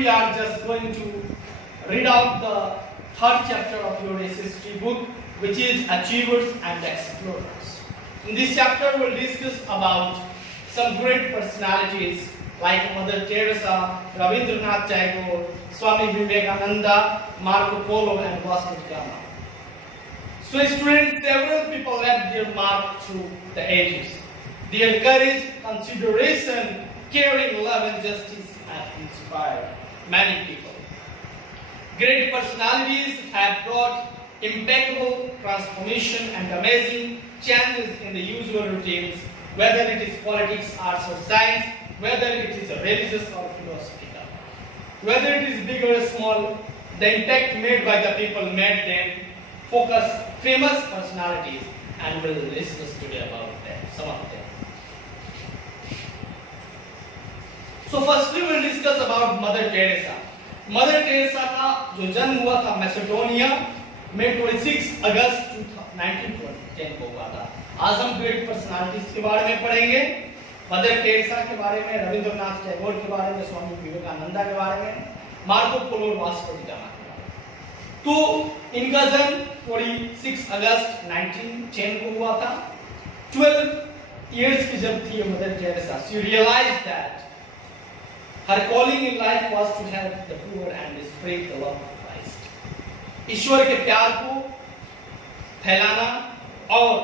we are just going to read out the third chapter of your history book, which is Achievers and Explorers. In this chapter, we'll discuss about some great personalities like Mother Teresa, Rabindranath Tagore, Swami Vivekananda, Marco Polo, and Vasco da Gama. So, students, several people left their mark through the ages. Their courage, consideration, caring, love, and justice have inspired many people. Great personalities have brought impeccable transformation and amazing changes in the usual routines, whether it is politics, arts, or science, whether it is religious or philosophical. Whether it is big or small, the impact made by the people made them famous personalities, and we'll discuss today about them, some of them. So firstly we'll discuss about Mother Teresa. Mother Teresa का जो जन्म हुआ था मैसेडोनिया में 26 अगस्त 1910 को हुआ था। आज हम ग्रेट पर्सनालिटीज के बारे में पढ़ेंगे, मदर टेरेसा के बारे में, रविंद्रनाथ टैगोर के बारे में, स्वामी विवेकानंदा के बारे में, Marco Polo, Vasco D gamma के बारे में। तो इनका जन्म 26 अगस्त 1910 को हुआ था। 12 years की जब थी mother Teresa, she realized that her calling in life was to help the poor and spread the love of Christ. ईश्वर के प्यार को फैलाना और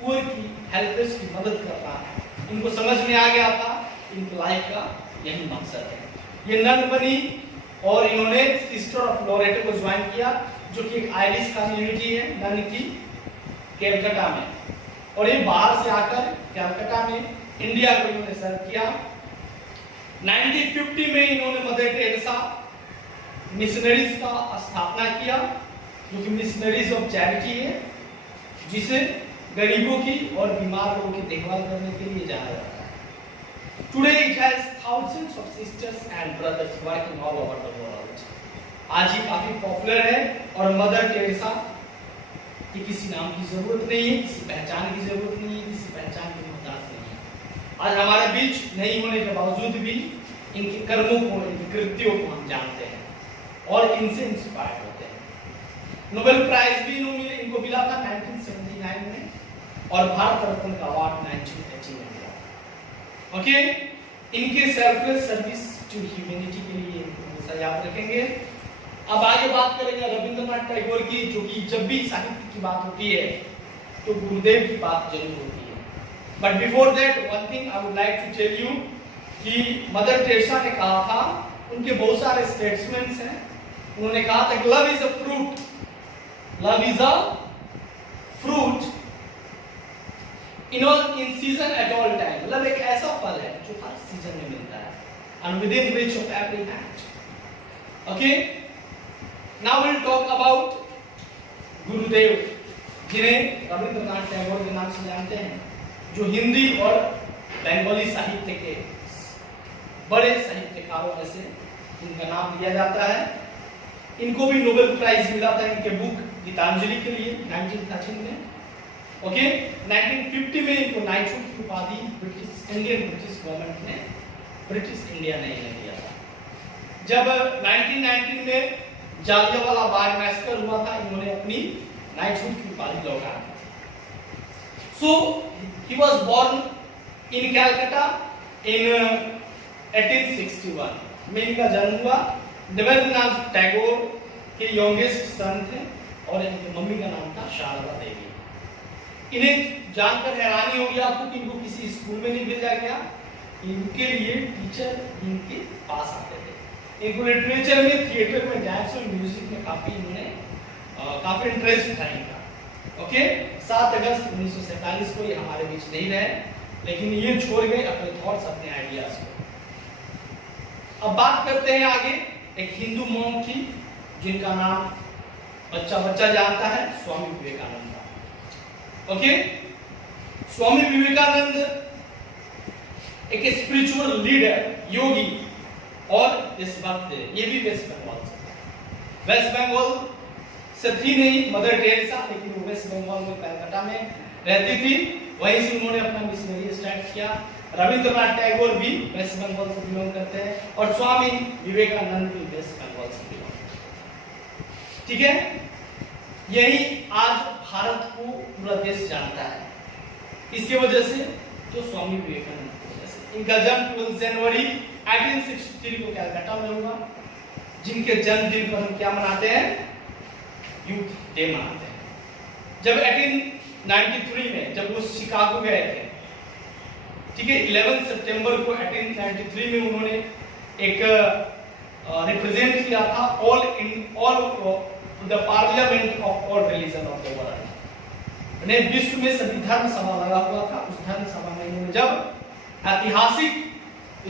पुअर की हेल्पलेस की मदद करना, इनको समझ में आ गया था। इनकी लाइफ का यही मकसद है। ये नन बनी और इन्होंने सिस्टर ऑफ लोरेटो को ज्वाइन किया, जो कि एक आयरिश कम्युनिटी है नन की, कैलकाटा में। और ये बाहर से आकर कैलकाटा में इंडिया को इन्होंने सर्व किया। 1950 में इन्होंने मदर टेरेसा मिशनरीज का स्थापना किया, जो कि मिशनरीज ऑफ चैरिटी है, जिसे गरीबों की और बीमार लोगों की देखभाल करने के लिए जाना जाता है। Today it has thousands of sisters and brothers working all over the world. आज ये काफी पॉपुलर है और मदर टेरेसा की किसी नाम की जरूरत नहीं है, किसी पहचान की जरूरत नहीं है, किसी पहचान की मोहताज नहीं है। आज हमारे बीच नहीं होने के बावजूद भी इनके कर्मों को, इनकी कृत्यों को हम जानते हैं और इनसे इंस्पायर होते हैं। नोबेल प्राइज भी इनको मिला था 1979 में और भारत रत्न का अवार्ड 1980 में मिला। ओके, इनके सेल्फलेस सर्विस टू ह्यूमैनिटी के लिए इनको हमेशा याद रखेंगे। अब आगे बात करेंगे रविंद्रनाथ टैगोर की, जो कि जब भी साहित्य की बात होती है तो गुरुदेव की बात जरूर होती है। But before that one thing I would like to tell you कि मदर टेरेसा ने कहा था, उनके बहुत सारे स्टेटमेंट्स हैं, उन्होंने कहा था कि love is a fruit, love is a fruit in season at all time. Love एक ऐसा फल है जो हर सीजन में मिलता है, and with in reach of every hand. Okay, now will talk about गुरुदेव, जिन्हें रविंद्रनाथ टैगोर के नाम से जानते हैं, जो हिंदी और बंगाली साहित्य के बड़े साहित्यकारों में से इनका नाम लिया जाता है। इनको भी नोबेल प्राइज मिला था इनके बुक गीतांजलि के लिए 1913 में। ओके, 1950 में इनको नाइटहुड की उपाधि ब्रिटिश गवर्नमेंट ने, ब्रिटिश इंडिया ने इन्हें दिया था। जब 1919 में जालियांवाला बाग मैसेकर हुआ था, इन्होंने अपनी नाइटहुड की उपाधि लौटा दी। So he was born in Calcutta in 1861 में इनका जन्म हुआ। रविंद्रनाथ टैगोर के यंगेस्ट सन थे और इनकी मम्मी का नाम था शारदा देवी। इन्हें जानकर हैरानी होगी आपको कि इनको किसी स्कूल में नहीं भेजा गया, इनके लिए टीचर इनके पास आते थे। इनको लिटरेचर में, थिएटर में, डांस और म्यूजिक में काफी इंटरेस्ट था इनका। ओके, 7 अगस्त 1947 को ये हमारे बीच नहीं रहे, लेकिन ये छोड़ गए अपने थॉट्स, अपने आइडियाज को। अब बात करते हैं आगे एक हिंदू मॉन्क की, जिनका नाम बच्चा जानता है, स्वामी विवेकानंद। ओके, स्वामी विवेकानंद एक स्पिरिचुअल लीडर, योगी और देशभक्त थे। ये भी वेस्ट बंगाल से, वेस्ट बंगाल से थी नहीं मदर टेरेसा, लेकिन वो वेस्ट बंगाल में कलकत्ता में रहती थी। वहीं से उन्होंने अपना मिशनरी स्टार्ट किया। रविंद्रनाथ टैगोर भी वेस्ट बंगाल से बिलोंग करते हैं और स्वामी विवेकानंद भी वेस्ट बंगाल से बिलोंग करते हैं। ठीक है, यही आज भारत को पूरा देश जानता है। इसकी वजह से तो स्वामी विवेकानंद की वजह से। इनका जन्म 12 जनवरी 1863 को कलकत्ता में हुआ, जिनके जन्मदिन पर हम क्या मनाते हैं, यूथ डे मनाते हैं। जब 1893 में जब वो शिकागो गए थे, ठीक है, 11 सितंबर को 1893 में उन्होंने एक रिप्रेजेंट किया था all the parliament of all religion of the world. ने विश्व में सभी धर्म सभा लगा हुआ था। उस धर्म सभा में उन्होंने जब ऐतिहासिक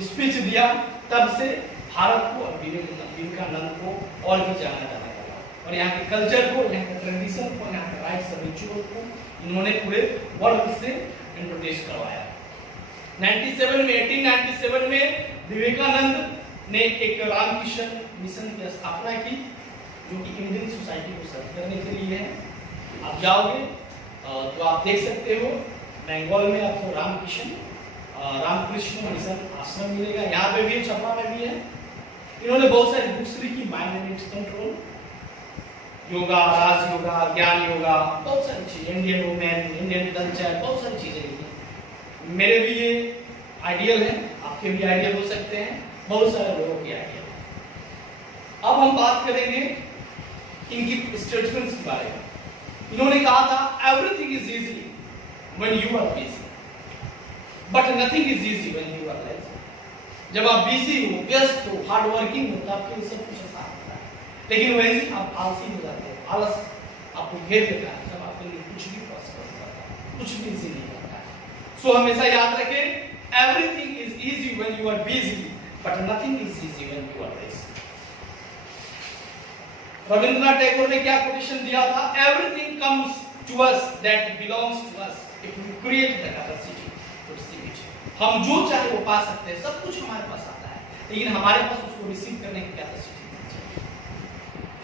स्पीच दिया, तब से भारत को और विवेकानंद को और भी जाना जाने लगा और यहाँ के कल्चर को, यहाँ के ट्रेडिशन को, यहाँ के राइट्स और रिचुअल को इन्होंने पूरे वर्ल्ड से इंट्रोड्यूस करवाया। 1897 में विवेकानंद ने एक रामकृष्ण मिशन की स्थापना की, जो कि इंडियन सोसाइटी को सर्व करने के लिए है। आप जाओगे तो आप देख सकते हो, बंगाल में आपको रामकृष्ण मिशन आश्रम मिलेगा। यहाँ पे भी, छपरा में भी है। इन्होंने बहुत सारी बुक्स लिखी, mind and its control, yoga, raj yoga, gyan yoga, बहुत सारी चीजें, इंडियन वुमेन, इंडियन कल्चर, बहुत सारी चीजें लिखी। मेरे भी ये आइडियल है, आपके भी आइडियल हो सकते हैं, बहुत सारे लोगों की आइडियल। अब हम बात करेंगे इनकी स्टेटमेंट्स के बारे में। इन्होंने कहा था, everything is easy when you are busy, but nothing is easy when you are lazy. जब आप बिजी हो, व्यस्त हो, हार्ड वर्किंग हो, तो आपके लिए सब कुछ आसान होता है। लेकिन वैसे आप आलसी हो जाते हो, आलस आपको घेर लेता है, तब आपके लिए कुछ भी पॉसिबल नहीं होता, कुछ भी इजी नहीं होता है। सो हमेशा याद रखें, everything is easy when you are busy, but nothing is easy when you are lazy. Rabindranath Tagore ने क्या कोटेशन दिया था, everything comes to us that belongs to us if we create the capacity to receive it. हम जो चाहे वो पा सकते हैं, सब कुछ हमारे पास आता है, लेकिन हमारे पास उसको रिसीव करने की कैपेसिटी नहीं चाहिए।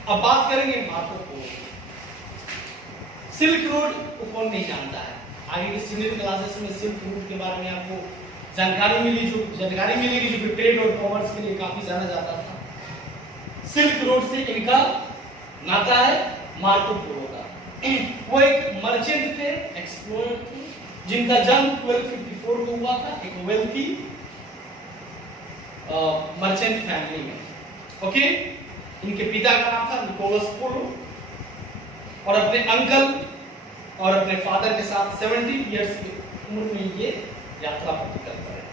अब बात करेंगे मार्को पोलो। सिल्क रोड को कौन नहीं जानता है? आगे के सीनियर क्लासेस में सिल्क रोड के बारे में आपको जानकारी मिलेगी, जो ट्रेड और कॉमर्स के लिए काफी जाना जाता था। सिल्क रोड से इनका नाता है मार्को पोलो का। वो एक मर्चेंट थे, एक्सप्लोरर थे, जिनका जन्म 1254 को हुआ था, एक वेल्थी मर्चेंट फैमिली में। ओके, इनके पिता का नाम था निकोलस पोलो और अपने अंकल और अपने फादर के साथ 70 इयर्स की उम्र में ये यात्रा कर रहे हैं।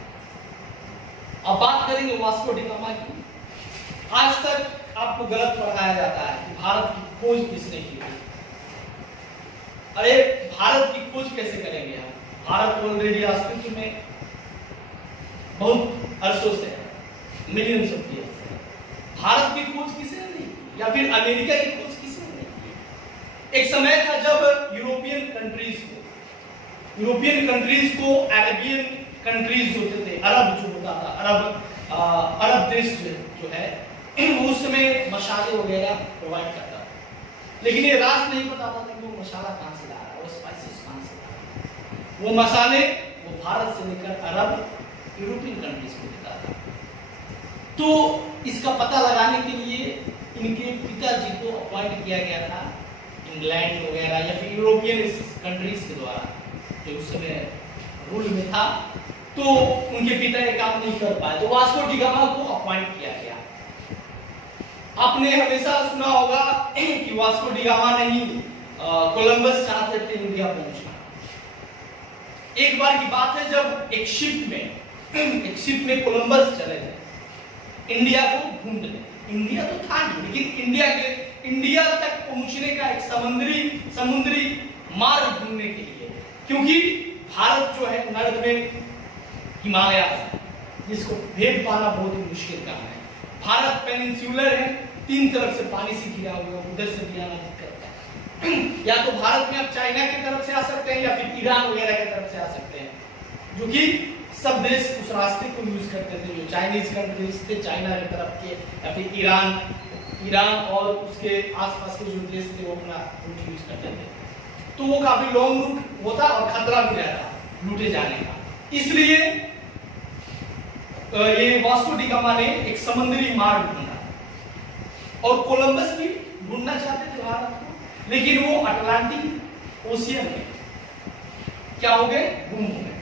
अब बात करेंगे वास्को डी गामा की। आज तक आपको गलत पढ़ाया जाता है कि भारत की खोज किसने की थी। अरे भारत की खोज कैसे करेंगे हम? भारत ऑलरेडी अस्तित्व में बहुत अरसों से है, मिलियंस ऑफ ईयर्स से। भारत की खोज किसने नहीं की, या फिर अमेरिका की खोज किसने नहीं की? एक समय था जब यूरोपियन कंट्रीज को अरेबियन कंट्रीज होते थे, अरब जो होता था, अरब देश जो है, उस समय मसाले वगैरह प्रोवाइड करता था, लेकिन ये राज नहीं बताता था कि वो मसाला कहां से ला रहा है, वो स्पाइसेस कहां से ला रहा है। वो मसाले वो भारत से लेकर अरब यूरोपियन कंट्रीज को देता था। तो इसका पता लगाने के लिए इनके पिताजी को अपॉइंट किया गया था इंग्लैंड वगैरह या फिर यूरोपियन कंट्रीज के द्वारा, जो उस समय रूल में था। तो उनके पिता ये काम नहीं कर पाए, तो वास्को डी गामा को अपॉइंट किया गया। आपने हमेशा सुना होगा कि वास्को डी गामा नहीं, कोलंबस चाहते थे इंडिया पहुंचना। एक बार की बात है जब एक शिप में कोलंबस चले गए इंडिया को ढूंढने। इंडिया तो था नहीं, लेकिन इंडिया तक पहुंचने का एक समुद्री मार्ग ढूंढने के लिए, क्योंकि भारत जो है नर्द में हिमालय है, जिसको भेद पाना बहुत ही मुश्किल काम है। भारत पेनिनसुलर है, 3 तरफ से पानी से घिरा हुआ, उधर से भी आना दिक्कत है। या तो भारत में आप चाइना की तरफ से आ सकते हैं या फिर ईरान वगैरह की तरफ से आ सकते हैं, जो कि सब देश उस रास्ते को यूज करते थे, जो चाइनीज कंट्रीज थे चाइना की तरफ के, या फिर ईरान और उसके आसपास के जो देश थे वो अपना रूट यूज करते थे। तो वो काफी लॉन्ग रूट होता और खतरा भी रहता। लूटे जाने का। इसलिए ये वास्को डी गामा ने एक समुद्री मार्ग ढूंढा और कोलंबस भी ढूंढना चाहते थे भारत को, लेकिन वो अटलांटिक ओशियन में क्या हो गए, गुम हो गए,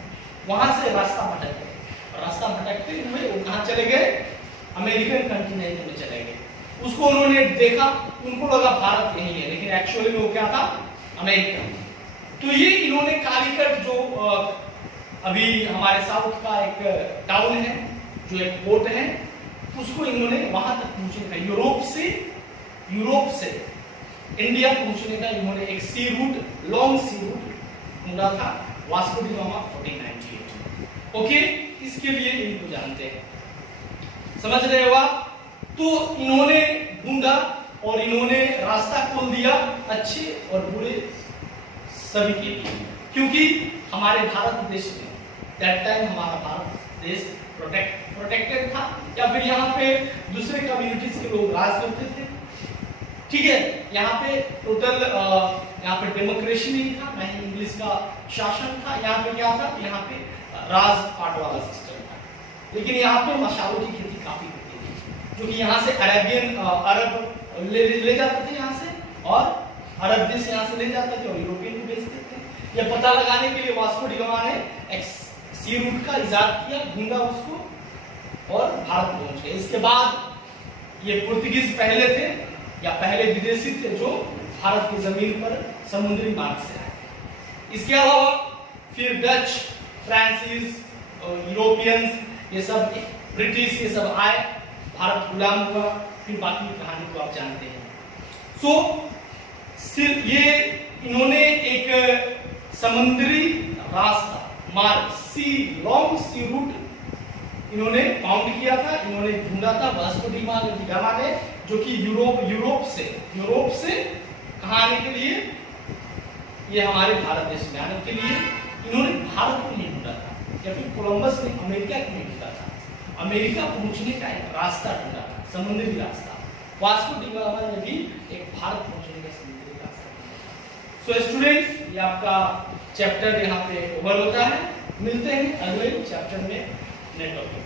वहां से रास्ता भटक गए। रास्ता भटकते हुए वो कहां चले गए, अमेरिकन कंटिनेंट में चले गए। उसको उन्होंने देखा, उनको लगा भारत यही है, लेकिन एक्चुअली में वो क्या था, अमेरिका। तो ये इन्होंने कालीकट जो अभी हमारे साउथ का एक टाउन है, जो एक पोर्ट है, उसको इन्होंने वहां तक पहुंचने का, यूरोप से इंडिया पहुंचने का इन्होंने एक सी रूट, लॉन्ग सी रूट ढूंढा था, वास्को डी गामा 1498। ओके, इसके लिए इनको जानते हैं, समझ रहे हो आप। तो इन्होंने ढूंढा और इन्होंने रास्ता खोल दिया अच्छे और बुरे सभी के लिए, क्योंकि हमारे भारत देश में दैट टाइम हमारा भारत देश प्रोटेक्टेड था, या फिर यहाँ पे दूसरे कम्युनिटीज के लोग राज करते थे। ठीक है, यहाँ पे टोटल यहाँ पे डेमोक्रेसी नहीं था, ना ही इंग्लिश का शासन था। यहाँ पे क्या था, यहाँ पे राजपाट वाला सिस्टम था। लेकिन यहाँ पे मसालों की खेती काफी होती थी, जो कि यहाँ से अरेबियन अरब ले जाते थे यहाँ से, और अरब देश यहाँ से ले जाते थे और यूरोपियन को बेचते थे। यह पता लगाने के लिए वास्को डी गामा ने एक सी रूट का इजाद किया, ढूंढा उसको और भारत पहुंच गए। इसके बाद ये पुर्तगीज पहले थे, या पहले विदेशी थे जो भारत की जमीन पर समुद्री मार्ग से आए। इसके अलावा फिर डच, फ्रांसीस, यूरोपियंस, ये सब, ब्रिटिश, ये सब आए, भारत गुलाम हुआ, फिर बाकी कहानी को आप जानते हैं। सो सिर्फ ये इन्होंने एक समुद्री रास्ता, मार्ग, लॉन्ग सी रूट इन्होंने फाउंड किया था, इन्होंने ढूंढा था वास्को डी गामा ने, जो कि यूरोप से कहां आने के लिए, ये हमारे भारत देश में आने के लिए इन्होंने भारत को नहीं ढूंढा था, या फिर कोलंबस ने अमेरिका को नहीं ढूंढा था, अमेरिका पहुंचने का एक रास्ता ढूंढा था, समुद्री रास्ता। वास्को डी गामा ने भी एक भारत पहुंचने का समुद्री रास्ता ढूंढा। सो स्टूडेंट्स, ये आपका चैप्टर यहाँ पे ओवर होता है। मिलते हैं अगले चैप्टर में नेटवर्क।